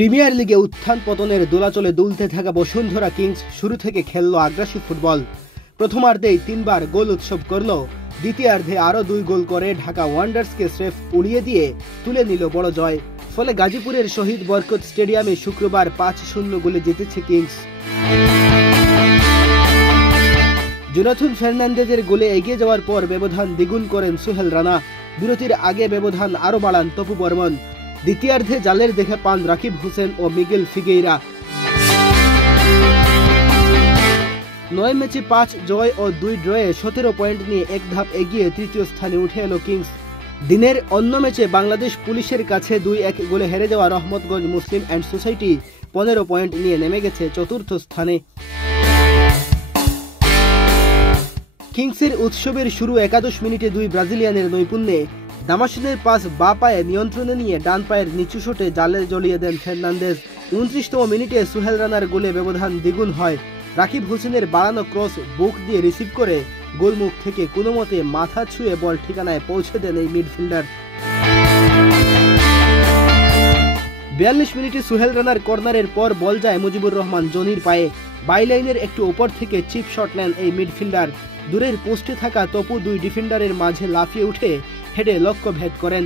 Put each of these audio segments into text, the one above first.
প্রিমিয়ার লিগে উত্থান পতনের দোলাচলে দুলতে থাকা বসুন্ধরা কিংস শুরু থেকে খেলল আগ্রাসী ফুটবল। প্রথমার্ধেই 3 বার গোল উৎসব করল, দ্বিতীয়ার্ধে আরও 2 গোল করে ঢাকা ওয়ান্ডার্সকে স্রেফ উড়িয়ে দিয়ে তুলে নিল বড় জয়। ফলে গাজীপুরের শহীদ বরকত স্টেডিয়ামে শুক্রবার 5-0 গোলে জিতেছে কিংস। জোনাথন ফার্নান্দেজের গোলে এগিয়ে যাওয়ার পর ব্যবধান দ্বিগুণ করেন সোহেল রানা। বিরতির আগে ব্যবধান আরও বাড়ান তপু বর্মন। দ্বিতীয়ার্ধে জালের দেখা পান রাকিব হোসেন ও মিগেল ফিগেইরা। 9 ম্যাচে 5 জয় ও 2 ড্রয়ে 17 পয়েন্ট নিয়ে এক ধাপ এগিয়ে তৃতীয় স্থানে উঠে এলো কিংস। দিনের অন্য ম্যাচে বাংলাদেশ পুলিশের কাছে 2-1 গোলে হেরে যাওয়া রহমতগঞ্জ মুসলিম অ্যান্ড সোসাইটি 15 পয়েন্ট নিয়ে নেমে গেছে চতুর্থ স্থানে। কিংসের উৎসবের শুরু 11 মিনিটে 2 ব্রাজিলিয়ানের নৈপুণ্যে। দামাসিনের পাস বা পায়ে নিয়ন্ত্রণে নিয়ে ডান পায়ের নিচু শটে জালে জড়িয়ে দেন ফার্নান্দেজ। 29তম মিনিটে সোহেল রানার গোলে ব্যবধান দ্বিগুণ হয়। রাকিব হোসেনের বাড়ানো ক্রস বুক দিয়ে রিসিভ করে গোলমুখ থেকে কোনোমতে মাথা ছুঁয়ে বল ঠিকানায় পৌঁছে দেন এই মিডফিল্ডার। 42 মিনিটে সোহেল রানার কর্নারের পর বল যায় মুজিবুর রহমান জনির পায়ে। বাইলাইনের একটু ওপর থেকে চিপ শট নেন এই মিডফিল্ডার। দূরের পোস্টে থাকা তপু 2 ডিফেন্ডারের মাঝে লাফিয়ে উঠে হেডে লক্ষ্য ভেদ করেন।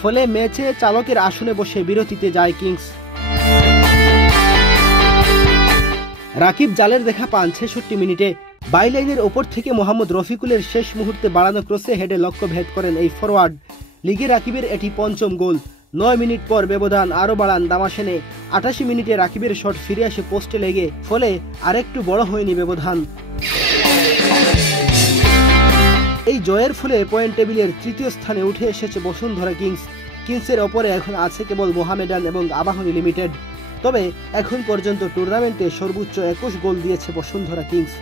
ফলে ম্যাচে চালকের আসনে বসে বিরতিতে যায় কিংস। রাকিব জালের দেখা পান 66 মিনিটে। বাইলাইনের ওপর থেকে মোহাম্মদ রফিকুলের শেষ মুহূর্তে বাড়ানো ক্রসে হেডে লক্ষ্য ভেদ করেন এই ফরওয়ার্ড। লিগে রাকিবের এটি 5ম গোল। 9 মিনিট পর ব্যবধান আরও বাড়ান দামাসেনে। 88 মিনিটে রাকিবের শট ফিরে আসে পোস্টে লেগে, ফলে আরেকটু বড় হয়নি ব্যবধান। এই জয়ের ফলে পয়েন্ট টেবিলের তৃতীয় স্থানে উঠে এসেছে বসুন্ধরা কিংস। কিংসের ওপরে এখন আছে কেবল মোহামেডান এবং আবাহনী লিমিটেড। তবে এখন পর্যন্ত টুর্নামেন্টে সর্বোচ্চ 21 গোল দিয়েছে বসুন্ধরা কিংস।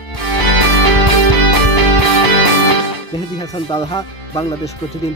মেহেদী হাসান তালহা, বাংলাদেশ প্রতিদিন।